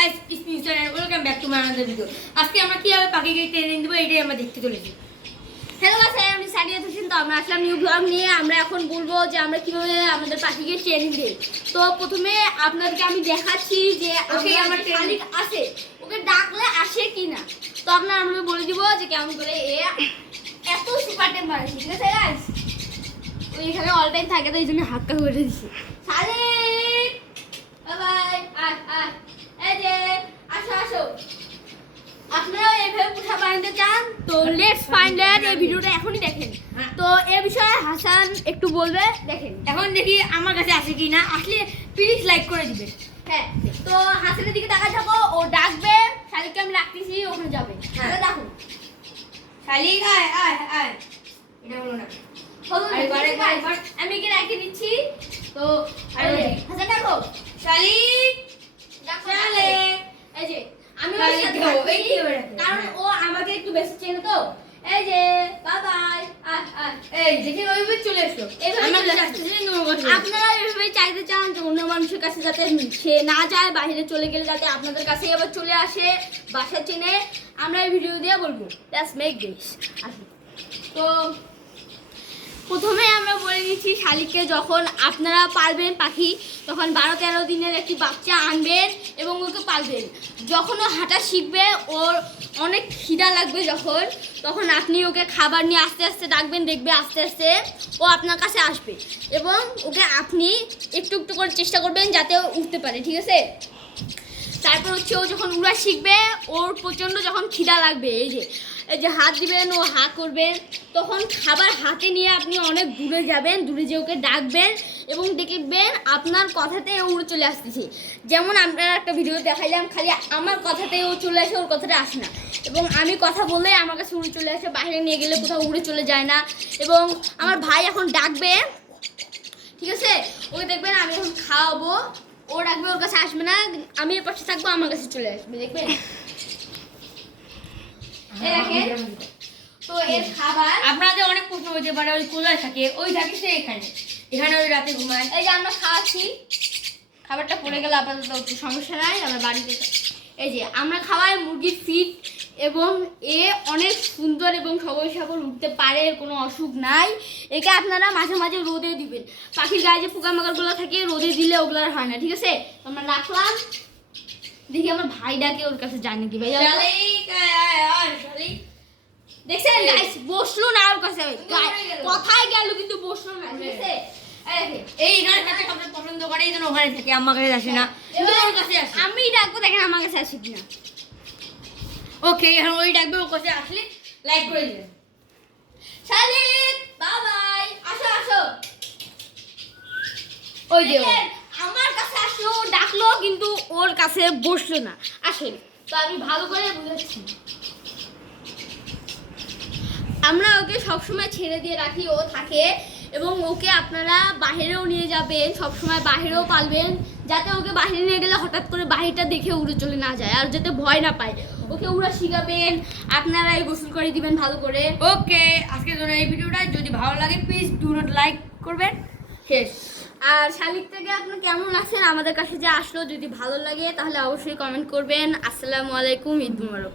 Guys, speech channel welcome back to my another video. আজকে আমরা কিভাবে পাখিকে ট্রেনিং দেব এটাই আমরা দেখতে চলেছি। হ্যালো গাইস, আমি সাদিয়া হোসেন। তো আমরা আসলাম নিউ ব্লগ নিয়ে। আমরা এখন বলবো যে আমরা কিভাবে আমাদের পাখিকে ট্রেনিং দিই। তো প্রথমে আপনাদেরকে আমি দেখাচ্ছি যে ওকে আমার ট্রেনিং আছে, ওকে ডাকলে আসে কিনা। তো আপনারা আমরা বলে দিব যে কেমন করে এত সুপার টেম মারছি, ঠিক আছে গাইস? ওই এখানে অল টাইম থাকে, তো এই জন্য হাতটা করে দিচ্ছি। শালিক বাই বাই, আয় এই যে আসো আসো। আপনারা এইভাবে পোষা বানাতে চান তো লেটস ফাইন্ড আউট। এই ভিডিওটা এখনই দেখেন। তো এই বিষয়ে হাসান একটু বলবে। দেখেন এখন দেখি আমার কাছে আসে কি না, আসলে প্লিজ লাইক করে দিবেন। হ্যাঁ, তো হাসানের দিকে তাকায় থাকো, ও ডাকবে। শালিককে আমি রাখতেছি, ওখানে যাবে। হ্যাঁ। দেখো শালিক আয় আয় আয়, এটা হলো না। আমি একে রেখে দিচ্ছি। তো আরে হাসান ডাকো, শালিক ডাকো শালিক। এই যে আমি ওর শালিক সাথে দেখো, থাকছি, এই কি করে রাখে? কারণ ও আমাকে একটু বেশি চেনে। তো এই যে বাই বাই, এই দেখি ওইভাবে চলে এসো। এইভাবে আমরা চলে যাচ্ছি যে আপনারা এভাবে চাইতে চান যে অন্য মানুষের কাছে যাতে সে না যায়, বাইরে চলে গেলে যাতে আপনাদের কাছে আবার চলে আসে, বাসা চেনে। আমরা এই ভিডিও দিয়ে বলবো লেটস মেক দিস। তো প্রথমে আমরা বলে দিচ্ছি, শালিককে যখন আপনারা পালবেন পাখি, তখন 12-13 দিনের একটি বাচ্চা আনবেন এবং ওকে পালবেন। যখন ও হাঁটা শিখবে, ওর অনেক খিদা লাগবে যখন, তখন আপনি ওকে খাবার নিয়ে আস্তে আস্তে ডাকবেন। দেখবে আস্তে আস্তে ও আপনার কাছে আসবে এবং ওকে আপনি একটু একটু করে চেষ্টা করবেন যাতে ও উঠতে পারে, ঠিক আছে? তারপর হচ্ছে ও যখন উড়া শিখবে, ওর প্রচণ্ড যখন খিদা লাগবে, এই যে হাত দিবেন, ও হা করবেন, তখন খাবার হাতে নিয়ে আপনি অনেক দূরে যাবেন, দূরে যে ওকে ডাকবেন এবং দেখবেন আপনার কথাতে ও উড়ে চলে আসতেছে। যেমন আপনারা একটা ভিডিও দেখাইলাম, খালি আমার কথাতে ও চলে আসে, ওর কথাটা আসে না। এবং আমি কথা বললে আমার কাছে উড়ে চলে আসে, বাইরে নিয়ে গেলে কোথাও উড়ে চলে যায় না। এবং আমার ভাই এখন ডাকবে, ঠিক আছে? ওকে দেখবেন আমি এখন খাওয়াবো, ও ডাকবে, ওর কাছে আসবে না, আমি এর পাশে থাকবো, আমার কাছে চলে আসবে, দেখবেন। তো এর খাবার আপনাদের অনেক প্রশ্ন হতে পারে, ওই কোথায় থাকে? ওই থাকে সে এখানে, এখানে ওই রাতে ঘুমায়। এই যে আমরা খাওয়াচ্ছি, খাবারটা পড়ে গেলে আপাতত একটু সমস্যা নাই, আমরা বাড়িতে। এই যে আমরা খাওয়াই মুরগির ফিড, এবং এ অনেক সুন্দর এবং সবল সবল উঠতে পারে, কোনো অসুখ নাই। একে আপনারা মাঝে মাঝে রোদে দিবেন। পাখির গায়ে যে পোকামাকড়গুলো থাকে, রোদে দিলে ওগুলো আর হয় না, ঠিক আছে? আমরা রাখলাম। দেখি আমার ভাই ডাকে, ওর কাছে জানি কি ভাই। শালিক আয় আয় আয়, শালিক। দেখছেন গাইস, বসলো না ওর কাছে, কথাই গেল কিন্তু বসলো না, ঠিক আছে? এই এখানে থাকে, সবচেয়ে পছন্দ করে, এই জন্য ওখানে থাকে, আমার কাছে আসে না, কিন্তু ওর কাছে আসে। আমি ডাকবো, দেখেন আমার কাছে আসে কিনা। ওকে, এখন ওই ডাকবে, ওর কাছে আসলে লাইক করে দিবেন। শালিক বাই বাই, আসো আসো। ওই যে দেখেন, আমার কাছে আসলো, ডাকলো, কিন্তু ওর কাছে বসলো না। আসেন, তো আমি ভালো করে বুঝাচ্ছি। আমরা ওকে সবসময় ছেড়ে দিয়ে রাখি, ও থাকে, এবং ওকে আপনারা বাহিরেও নিয়ে যাবেন, সবসময় বাহিরেও পালবেন, যাতে ওকে বাহিরে নিয়ে গেলে হঠাৎ করে বাহিরটা দেখে উড়ে চলে না যায়, আর যাতে ভয় না পায়। ওকে উড়া শিখাবেন, আপনারা এই গোসল করে দিবেন ভালো করে। ওকে, আজকের জন্য এই ভিডিওটা যদি ভালো লাগে প্লিজ ডু নট লাইক করবেন। শেষ। আর শালিক থেকে আপনি কেমন আছেন, আমাদের কাছে যে আসলো, যদি ভালো লাগে তাহলে অবশ্যই কমেন্ট করবেন। আসসালামু আলাইকুম, ঈদ মুবারক।